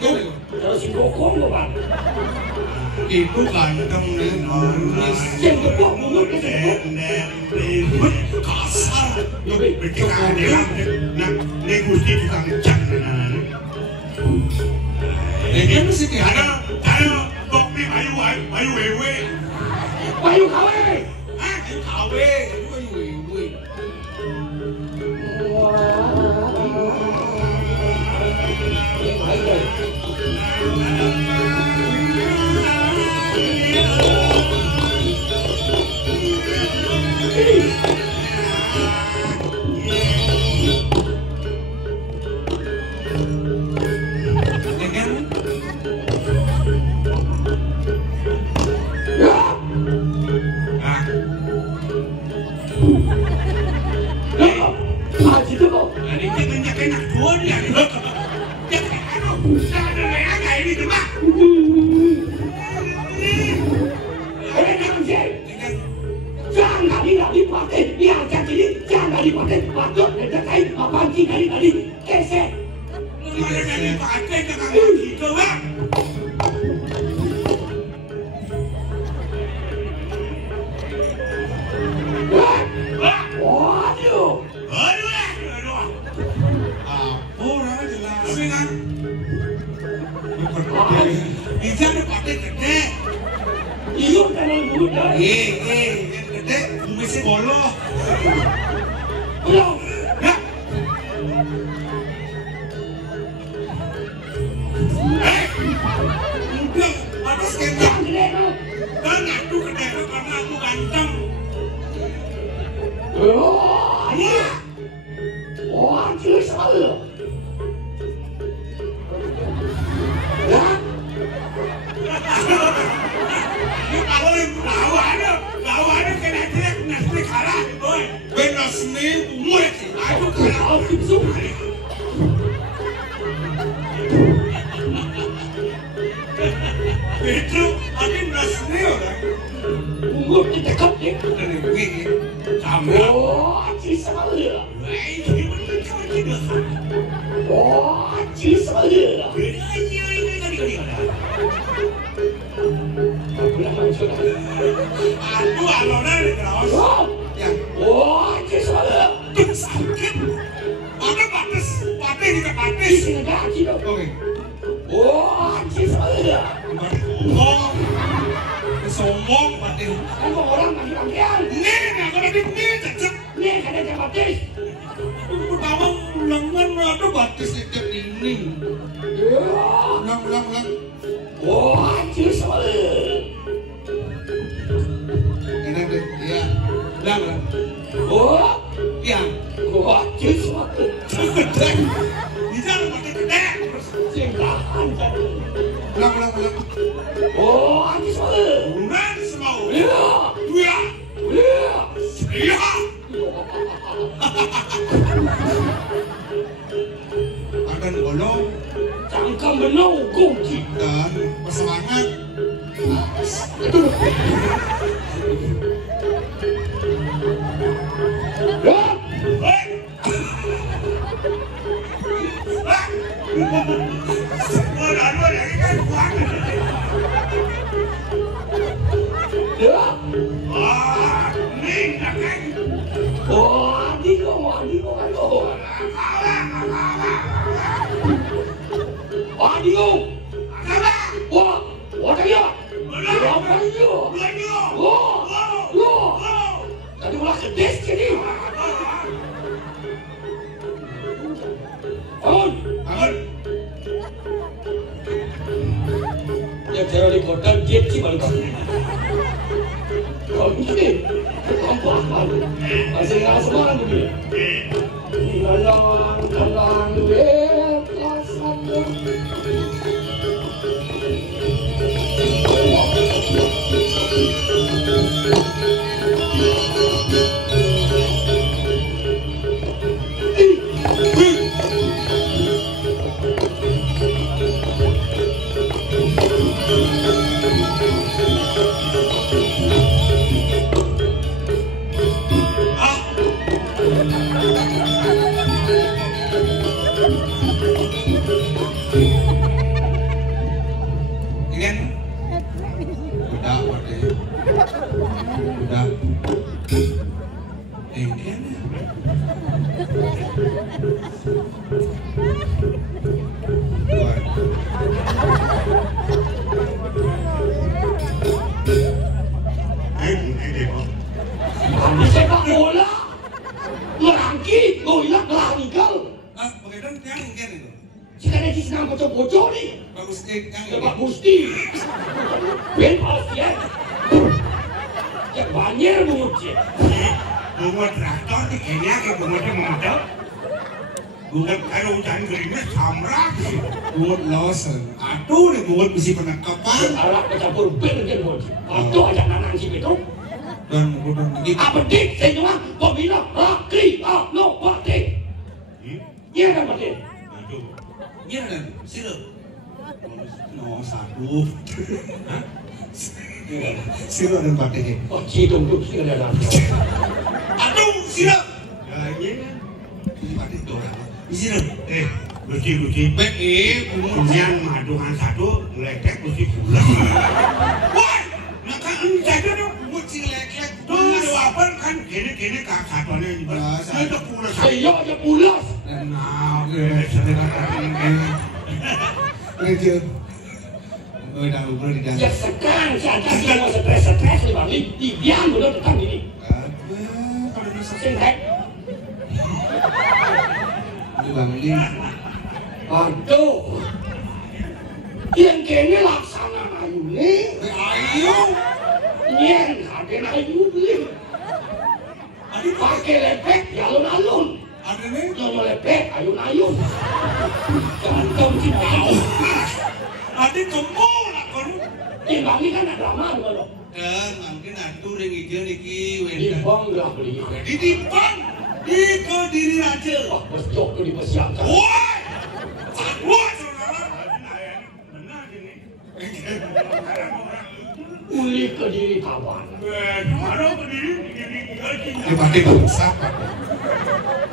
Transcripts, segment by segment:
Terus gokong lo bang. Itu ganteng nih, Yang gepok mundur ke ribut, kasar. Bikin keadilan, nih gusti tukang cat. Ini mesti ada bok nih bayu wewe. Bayu kawe. Hah, kawe, bayu wewe. sekarang sih senang bocor-bocor nih. Bagus yang Coba Gusti. Ben ya. Cek banyer bungut sih. Bungut traktor di kayaknya kayak bungutnya memadam. Bungut kalau hujan geringnya samrak. bungut losen. Aduh, nih bungut mesti penangkapan. Arak kecampur ben kan bungut. Aduh aja nanang sih betul. Dan udah ini Apa dik saya cuma pemina rakri no batik. Iya kan batik. Aduh. iya dan sirup. No satu. Sirup dan pakai. Oh cidung tuh sih ada dalam. Aduh, sirup. Ya iya kan. Ini pakai dorang. Sirup. Luci. Baik, Kemudian madungan satu, ledek mesti bulat. wah, maka enggak ada dong. Mucing lek-lek. Tuh apa kan gini kak satuannya ini. Itu pulas. Saya aja pulas. Nah, Kerja. Udah lupa di dalam. Ya sekarang saja sih mau stres nih bang. Diam dulu tentang ini. Kalau bisa Singkat. Ini Bang Lim. Aduh. Yang kene laksana ayu nih. Ayo. Nyen haden ayu beli. Pakai lepek ya alun-alun. Ada nih. Kalau lepek ayun-ayun. Ganteng sih tahu. Ada kembo lah kalau. Timbangi kan ada drama dulu. Dan mungkin atur yang hijau niki Di wenda. bang lah beli. Di timpang. Di Kediri aja. Wah, besok tuh dipersiapkan. Wah. Wah, saudara. Benar ini. Uli ke diri kawan. Mana berdiri? Ini pakai bangsa.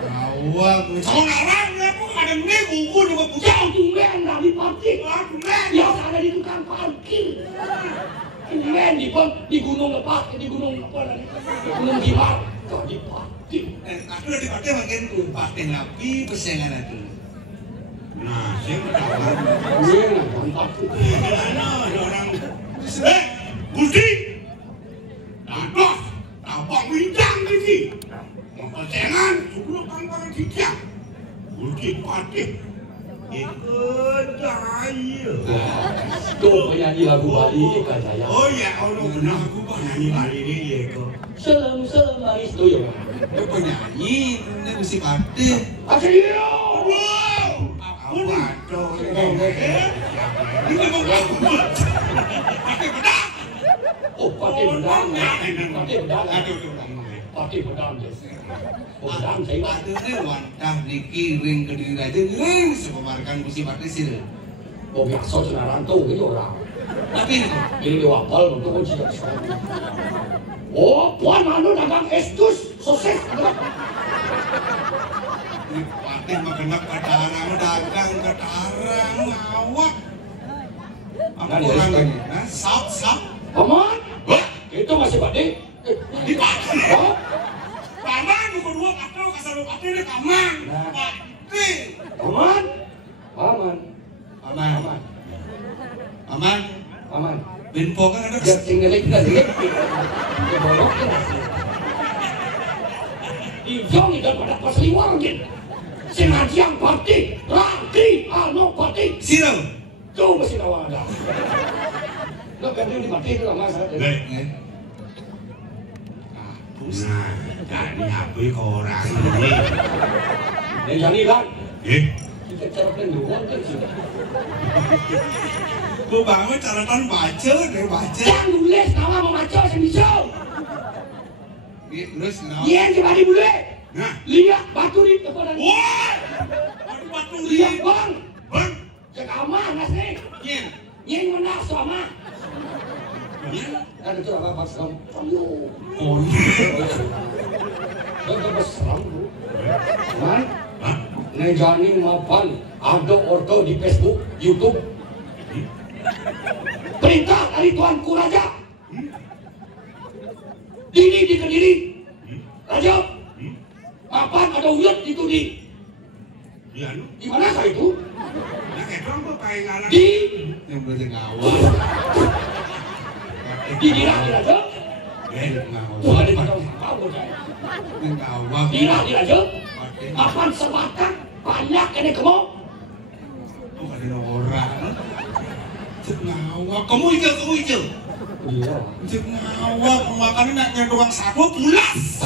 Awak. Kalau ngarang aku ada nih buku juga buku. Jauh tumben dari parkir. Yang ada di tukang parkir. Tumben di gunung lepas, di gunung apa lagi? Gunung Gimar. Kok di parkir? Aku udah dipakai makin pakai napi persaingan aku. Nah, saya ketahuan. Iya, mantap tuh. Mana ada orang? Gusti, dadah, abang bintang ini. Mau persaingan, sebelum kang tiga. Gusti patih. Ikut jaya. Tuh penyanyi lagu Bali ini kan saya. Oh ya, Allah benar aku penyanyi Bali ini ya kok. Selam maris tuh ya. Itu penyanyi, ini mesti pakai. Akhirnya. Wow, apa dong? Ini memang aku. Pakai pedang. Oh, pakai pedang. Pakai pedang. Aduh, Pakai pedang. Pedang saya. Ada nih wantah niki ring Kediri aja ring sepemarkan mesti pakai sih. Oh, biasa senaran tuh gitu orang. Tapi Ini diwapal untuk kunci. Oh, puan anu dagang estus sosis. ini pakai makan katarang dagang katarang awak. Apa orang ini? Nah, sap. Paman, itu masih pade. Dipakai. Oh, Paman bukan dua kakak kasar lu pakai deh kaman. Pakai. paman, paman, Aman. Aman. paman. Binpo kan ada Jangan tinggalin nggak dia. Bolok kan. Ijong itu pada pasliwang gitu. Sengajian parti, ranti, anu parti. Siram. Tuh masih tahu ada. Lo kan di parti itu lama saya. Nah, jadi apa ke orang ini? Dan jadi kan, Eh, kita cara penduan kan sudah. Gue bangun catatan baca deh baca. Jangan nulis nama memacau sendiri. Terus kenapa? Iya, coba dibule. nah, Lihat batu di depan. Wah, aduh batu Lihat lihat. bang, bang, cek aman mas nih. Yen, Yang menang sama. Ada tuh apa pas kamu? Ayo. on. Itu besar bu. Man, hah? nejani mapan ada ordo di Facebook, YouTube. Perintah dari Tuanku Raja. Dini di Kediri. Raja. Mapan ada uyut itu di. Di anu, Di mana kah itu? nah kayak dong kok kayak ngalang. Di Yang berarti ngawal. di Dira di Raja. Ngawal. Tuh ada pada tahu saya. Ngawal. Dira di Raja. Mapan sebatang banyak ini kamu. Cek ngawak, kamu hijau. Iya. Cek ngawak, makannya nak doang sagu pulas.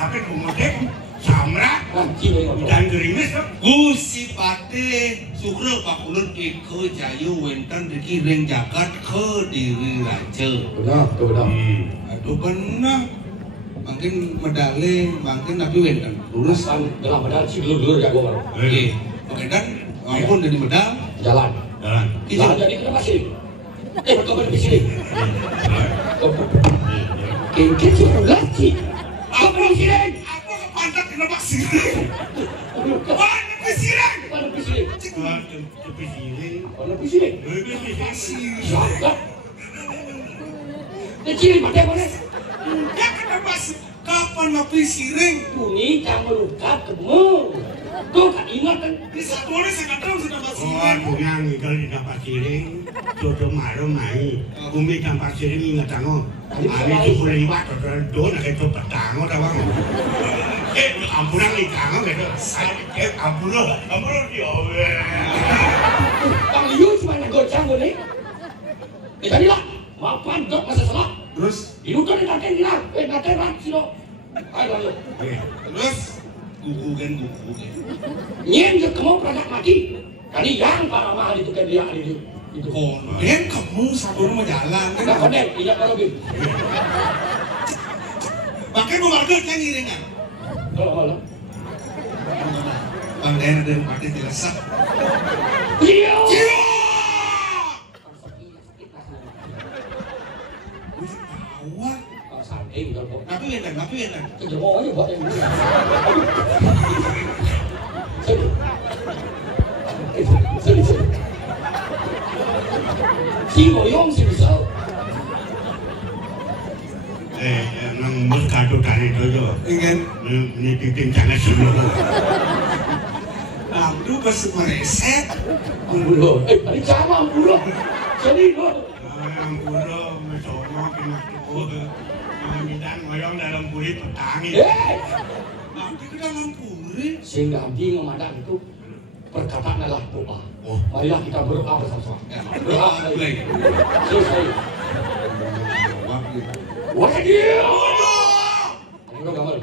Tapi kemudian samra dan gerimis Gusti Pate Sugro pakulun iko jayu wenten riki ring jagat ke diri raja. Benar. Aduh benar. Mungkin medali, mungkin tapi wenten. Lurus. Dalam medal sih lur ya gua. Oke. Oke dan ampun dari medal Jalan. Jadi kenapa sih? Kau pada sini. Kengkit sudah lagi. Kau pada sini. Aku pantat kenapa sih? Mana pesiran? Siapa? Kecil mati mana? Ya kenapa sih? Kapan napi siring? Ini jangan luka kamu. Kau kan ingat kan? Di satu orang saya tahu sudah masih. Aku yang tinggal di tempat siring, jodoh malam naik. Bumi tempat siring ingat tango. Hari itu boleh lewat, jodoh nak itu petango tawang. Ampunan di tango gitu. Ampunan dia. Bang Liu cuma ngegocang boleh. Jadilah, maafkan dok masa salah. Terus? Diutuh di kakek gila, kakek rat sih lo. Ayo. Terus? Gugu. Nyen je kamu pernah mati. Tadi yang para mahal itu kan dia ada itu. Konden kamu satu rumah jalan. Enggak konden, tidak kalau gitu. Pakai memarga kan ngiringan. Kalau. Bang Den dan Pati dirasa. Cio. Awak. Santai kalau. Tapi enak. Kejauh aja buat yang ini. Sedih. Si boyong si bisa. Nang merkado tani dojo. Ingin. Ini titin jangan semua. Aduh pas mereset. Ambulo. Tadi sama ambulo. Sedih lo. Ambulo mesono kena tuh. Minta ngoyong dalam kulit petangi. Nanti ke dalam puri. Sehingga abdi ngomandang itu perkataan adalah doa. Marilah kita berdoa bersama-sama. Berdoa lagi. Selesai. Wah dia. Ayo gambar.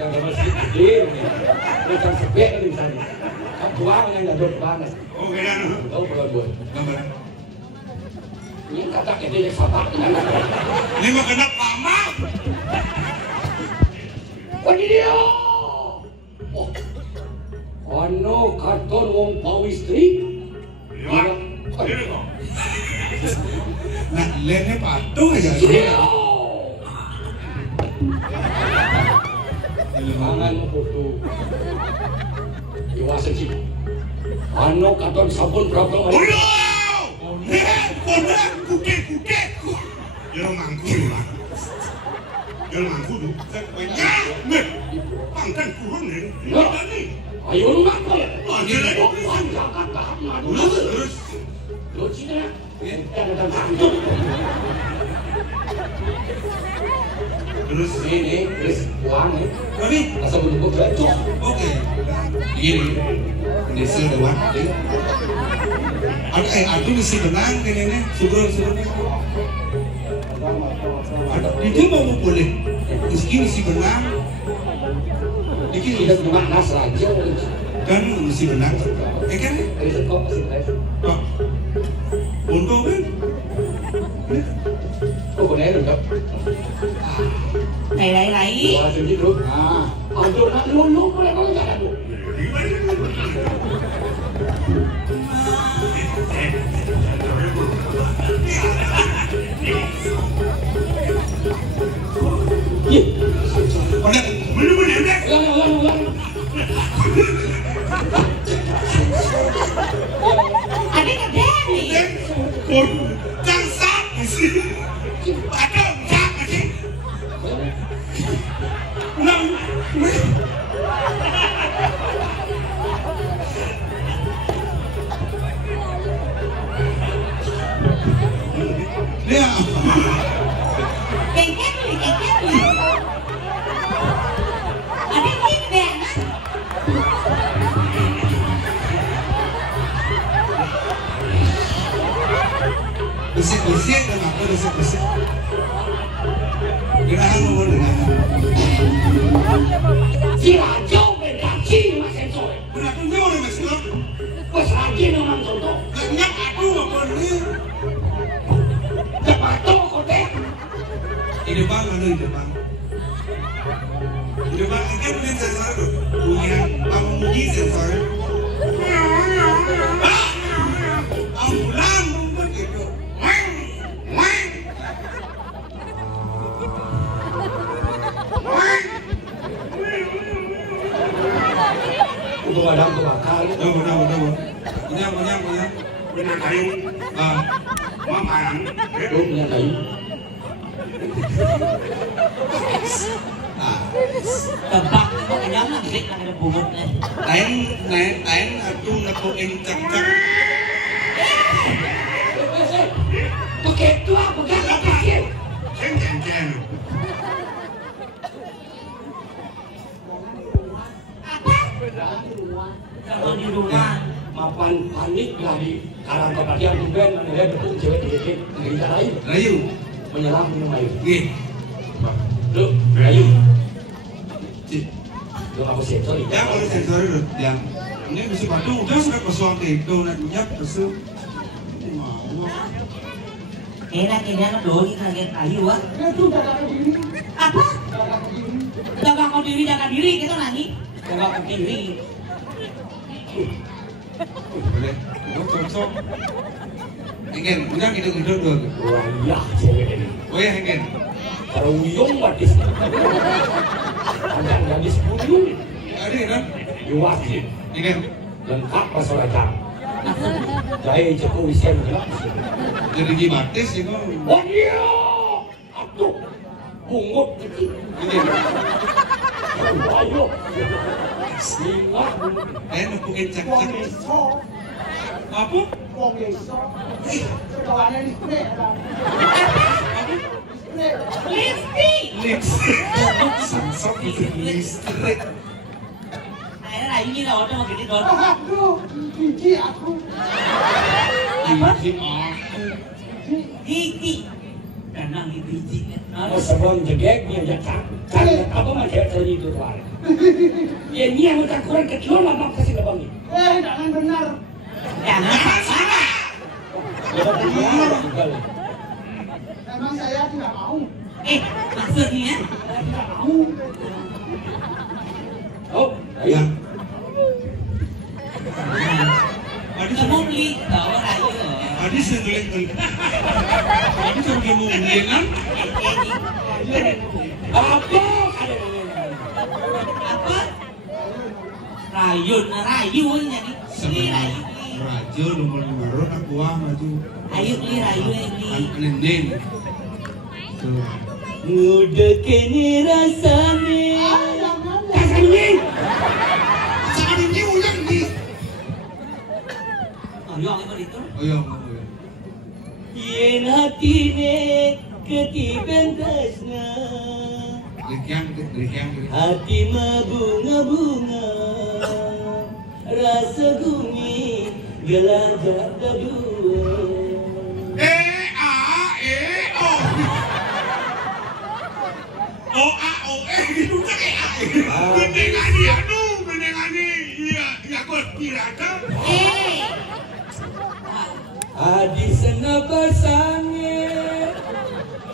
Gambar sedih. Macam sebek di sana. Buang yang ada banget. Oke dan. Tahu kalau buat. Gambar. Ini kata kita yang sabar. Ini mah kena paman. Wah dia. Oh. Ano karton wong pawistri? Nah, lennya patung aja. Jangan foto. Iwa seci. Ano karton sabun berapa? Kuke. Yo mangku lah. Yo mangku tu. Nih, pangkan turun ni. Ni. Ayo lu nak kau. Dia lagi. Jangan tahap madu. Terus. Lo Cina. Ada satu. Terus Ini, terus uang ni. Tapi, Asal bentuk baju. oke. Gini, Indonesia lewat. Aku mesti benang kayaknya. Suruh. Itu mau boleh. Meski mesti benang. Ini tidak cuma nas raja. Kan mesti benang. Kan? Ini kok masih tes. Oh. Untuk kan? Kok benar enggak? Lấy. Wah, sedih dulu. Ah, aduh, nak lu boleh kalau enggak ada. Ulang. Ada kedai. Jangan sakit sih. Ada sakit sih. Dia Kengkek. Si Rajo bergaji mas sensor. Berarti dia oleh mesin. Wes lagi memang contoh. Lenyap aduh apa ini? Cepato kote. Di depan ada di depan. Di depan ini kan punya sensor tuh. Punya pengemudi sensor. Ambulan mungkin gitu. Weng, weng, weng. Untuk ada untuk akal. Benar. Punya. Punya kayu. Mamang. Itu punya kayu. Tebak itu kenyang lah, gede kan ada bungutnya. Lain aduh nakuin cak-cak. Begitu aku gak kepikir. Ceng. Kalau di rumah, Mapan panik lah di karang kepatian tumben menilai betul cewek dikit cerita lain Rayu. menyelam minum air. Nih. Lu, Rayu. Cik. Lu aku sensor Ya kalau sensor itu yang ini bisa bantu udah sudah kosong itu nantinya besok. Mau. kira-kira doi kaget kayu ah. Itu jaga diri. Apa? Jaga diri. Jaga diri kita nani. Jaga diri. Boleh. Cocok. Ingin, punya hidup dulu. Wah iya cewek ini. Oh ya ingin. Kalau uyung batis. Ada gadis uyung. Ada kan? Yuwati. Ingin. Lengkap masalah jam. Jaya Jokowi Sen jelas. Jadi gibatis itu. Oh iya. Aduh. Bungut itu. Ingin. Ayo. Ingat. Nakuin cak-cak. Wangiso. Apa? Wangiso. Sedoannya di spray. Lipstick. Sansok listrik. Akhirnya Rayu ini lah orang mau gede dong. Aduh. Gigi aku. Gigi. Tenang di biji. Mau sebelum jegek dia jatah. Kan apa mah cewek tadi itu tuan. Ya ini yang udah kurang kecil lah mak kasih lebang ini. Jangan benar. Jangan salah. Memang saya tidak mau. Maksudnya? Saya tidak mau. Oh, Ya. ayo. Kamu beli bawa Rayu. Adi senggelik. Adi sampai mau kan? Apa? Apa? Rayu ini jadi. Beli Rayu. Raja nomor 5 aku maju. Ayo beli Rayu ini. Lindin. Muda kini rasanya. Kasih. Jangan ini ulang nih. Ayo apa itu? Oh ya. Yen hatine ketiban tresna. Demikian. Hati mabunga-bunga. Rasa gumi gelajah kedua. Gitu kan Menengani iya kok pirata. Adi senapa sange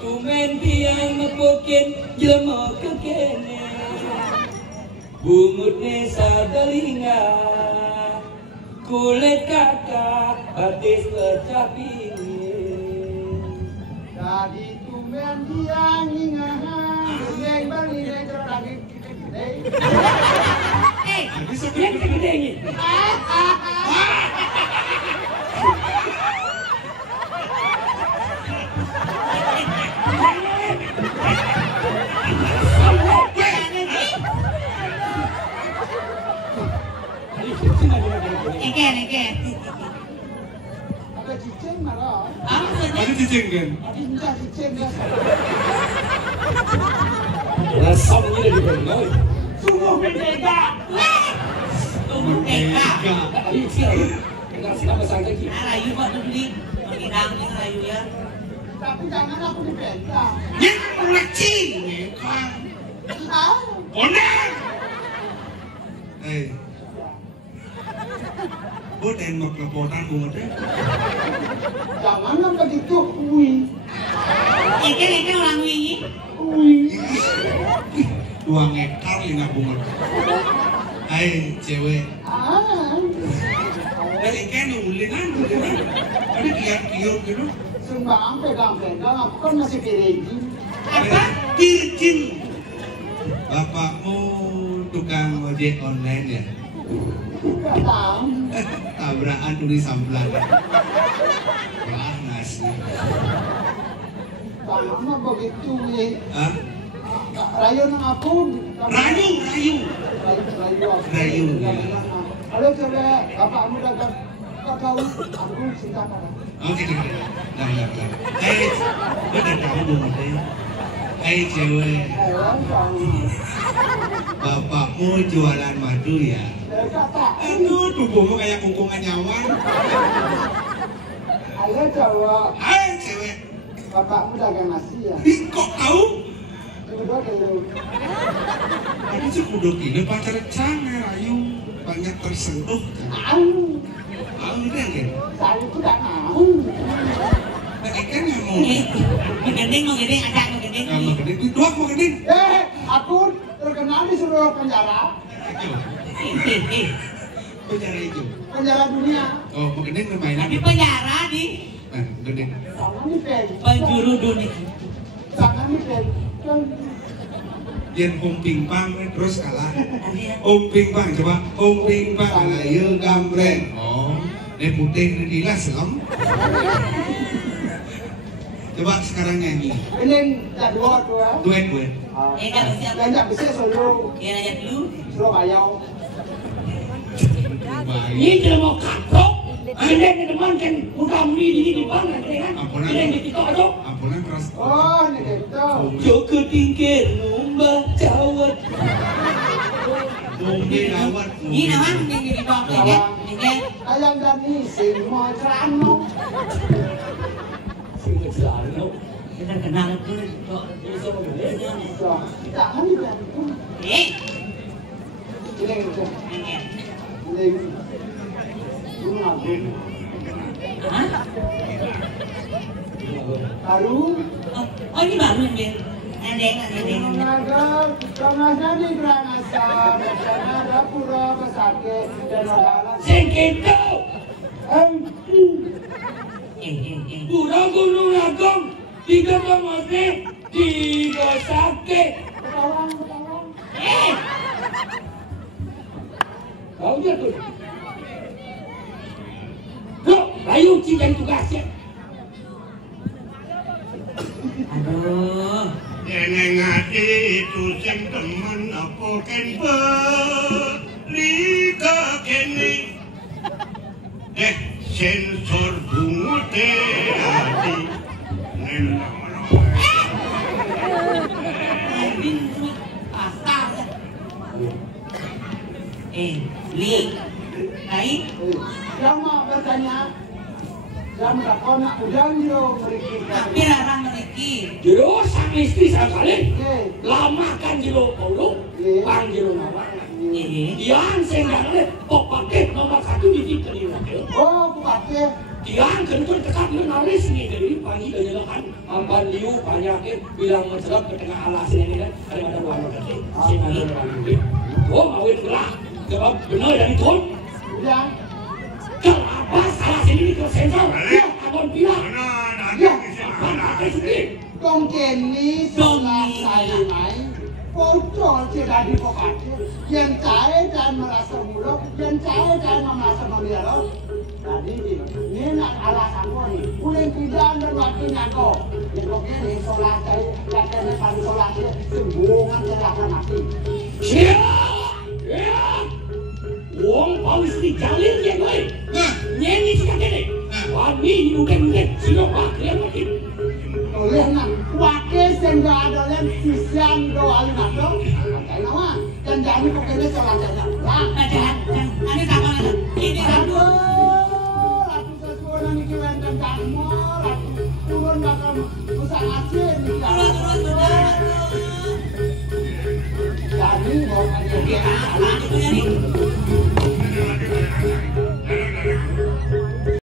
tumen tiang mepokin jelma kekene bungutne sadalinga kulit kakak batis bercapine Tadi tumen dia ngingahan, neng bang neng lagi gede. Dia gede ini. Eken. Ada cicing marah. Ada cicing kan? Ada minta cicing ya. Rasam ini dari mana? Sungguh merdeka. Merdeka. Ayo sih. Enggak siapa santai ki. Rayu pak tuh beli. Mengidang Rayu ya. Tapi jangan aku dibenta. Ya, leci. Kan. Bonan. Gue tembak lepotan gue. Jangan sampai gitu, wih. Ikan orang wingi. Wih. 2 hektar lina bunga. Hai cewek. Dan ikan yang ulinan. Tadi kiar-kiar gitu. Sembang pegang-pegang, aku kan masih virgin. Apa? Virgin. Bapakmu tukang ojek online ya? Gak tahu. Tabrakan tulis samplan. Wah nasi. Sama begitu, wih. Hah? Rayu nang aku. Rayu. Rayu. Halo coba, bapakmu dagang kakao, aku cinta kakao. Oh gitu. Nah. Hei, udah tahu belum teh? Hei cewek, bapakmu jualan madu ya? Aduh, tubuhmu kayak kungkungan nyawan. Halo cowok, Hai cewek, bapakmu dagang nasi ya? ih kok tahu? Udah dulu. Tapi sih kudu gini pacar canggih Rayu, banyak tersentuh. Tahu deh kan? Saya itu gak mau. Nah ikan yang mau. Mau gending, ajak mau gending. Mau gede, dua mau gede. Aku terkenal di seluruh penjara. Penjara hijau. Penjara dunia. Oh mau gede mainan. Tapi penjara di Nah gede. Jangan dipeng. penjuru dunia. Jangan dipeng. Yen Om Pingpang terus kalah. Om Pingpang coba. Om Pingpang ayo gambreng. Oh, ini putih ini dilas lem. Coba sekarang nyanyi. Ini tak dua tuh. Duet. Kan siap. Banyak bisa solo. Kira aja dulu. Surabaya. Ini dia mau katok. Ini teman kan udah beli di mana kan? Ampunan. Ini di TikTok aja. Ampunan keras. Oh, ini gitu. Joko tingkir nombah cawat. Mungkin lawat. Ini nawan gending di bawah kan? Gending. Ayam dan sing mau cerano. Singkat selalu. Kita kenal tuh kok. Jangan dipeng. Eh, Ini gitu. gending. Ini. Bunga. Hah? Baru. Oh ini baru gending. Gending. Mengajar, pengajar di Granasa, bersama pura pesake dan negara. Singkito. Pura Gunung Agung. 3,3 Sake. Ketawang. Kau dia tuh. Loh, Rayu cincin tugasnya. Aduh. Jeneng ati itu sing temen apa ken lika kene. Sensor bungote ati. Li, Kai, Lama bertanya, jam tak nak udang yo mereka. tapi larang mereka. Jero sang istri sekali. Oke, Lama kan jero Paulo. Bang jero Mawar. Dian sendangnya kok pakai nomor 1 di titik ini. oh bupati, Dian kentur tekap lu nalis nih dari pagi dari kan ampan liu banyakin bilang mencelap ke tengah alas ini kan daripada warna tadi. Si mana orang ini? Oh mawin gerak. Sebab benar dari tuan. udang, Kenapa salah sini ke sensor? Ya, abon bilang. ya, Abon pakai sedih. dong kini setelah saya main, bocor tidak di bupati, yang saya dan merasa muluk, yang saya dan merasa melihat. Tadi ini nak alasan kau ni, boleh tidak dan waktunya kau. Jadi ini solat saya, lakukan pada solat saya, sembungan saya akan mati. Ya, ya. Wong Paul istri jalin dia gue. Nyanyi suka gini. Wami bukan silo pakaian makin. Oleh nak, wakil sehingga ada yang sisian doa lima dong. Kayak nama, dan jangan pokoknya solat saya. Jangan, nanti sama lagi. Ini satu. Ratu sesuatu yang kiwan dan kamu, ratu turun bakal usah ngasih. Turun. Jadi mau aja dia Apa itu ya nih? Ada